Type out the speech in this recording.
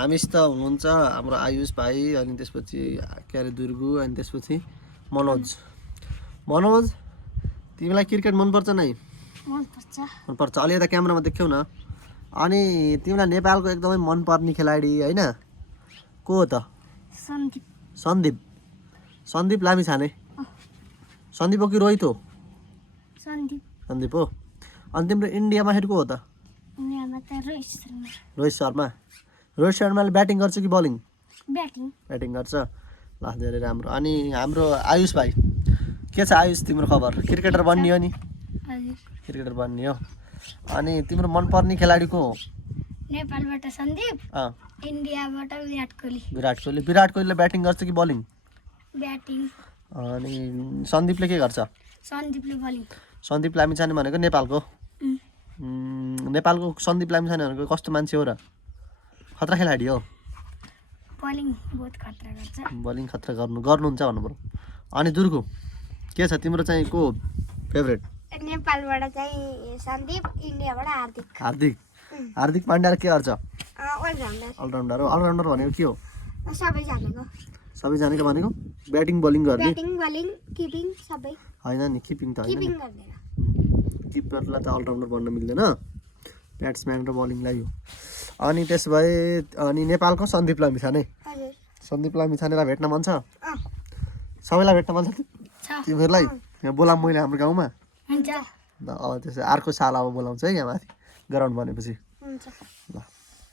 हामीसित हुनुहुन्छ हाम्रो आयुष भाइ अनि त्यसपछि के अरे दुर्गु अनि त्यसपछि मनोज। मनोज तिमीलाई क्रिकेट मनपर्छ नै? मनपर्छ। अलि यता क्यामेरामा देख्यौ न। अनि तिमीलाई नेपालको एकदमै मनपर्ने खेलाडी होइन को हो त? सन्दीप। सन्दीप लामिछाने। सन्दीप हो कि रोहित हो? सन्दीप हो। अनि तिम्रो इन्डियामा हेड को हो त? रोहित शर्मा। रोहित शर्माले ब्याटिङ गर्छ कि बलिङ? ब्याटिङ गर्छ। ल धेरै राम्रो। अनि हाम्रो आयुष भाइ के छ आयुष तिम्रो खबर? क्रिकेटर बन्ने हो नि? क्रिकेटर बन्ने हो। अनि तिम्रो मनपर्ने खेलाडी को हो? नेपालबाट सन्दीप, इन्डियाबाट विराट कोहली। विराट कोहलीले ब्याटिङ गर्छ कि बलिङ? ब्याटिङ। अनि सन्दीपले के गर्छ? सन्दीपले बलिङ। सन्दीप लामिछाने भनेको नेपालको? नेपालको सन्दीप लामिछाने भनेको कस्तो मान्छे हो र? खतरा खेलाडी हो? बलिङ बहुत खतरा गर्छ। बलिङ खतरा गर्नुहुन्छ भन्नु पर्यो। अनि दुर्गु के छ तिम्रो चाहिँ को फेभरेट? नेपालबाट चाहिँ सन्दीप, इन्डियाबाट हार्दिक। हार्दिक पाण्ड्या के गर्छ? अलराउन्डर हो। अलराउन्डर भनेको के हो? सबैजनाको भनेको ब्याटिङ बलिङ गर्ने? ब्याटिङ बलिङ किपिङ सबै। होइन नि किपिङ त होइन। किपरलाई त अलराउन्डर भन्न मिल्दैन, ब्याट्सम्यान र बलिङलाई हो। अनि त्यसो भए अनि नेपालको सन्दीप लामिछाने। सन्दीप लामिछानेलाई भेट्न मन छ? सबैलाई भेट्न मन छ तिमीहरूलाई? यहाँ बोलाऊँ मैले हाम्रो गाउँमा? हुन्छ। ल अब त्यसो अर्को साल अब बोलाउँछ है यहाँ माथि ग्राउन्ड बनेपछि। हुन्छ। ल।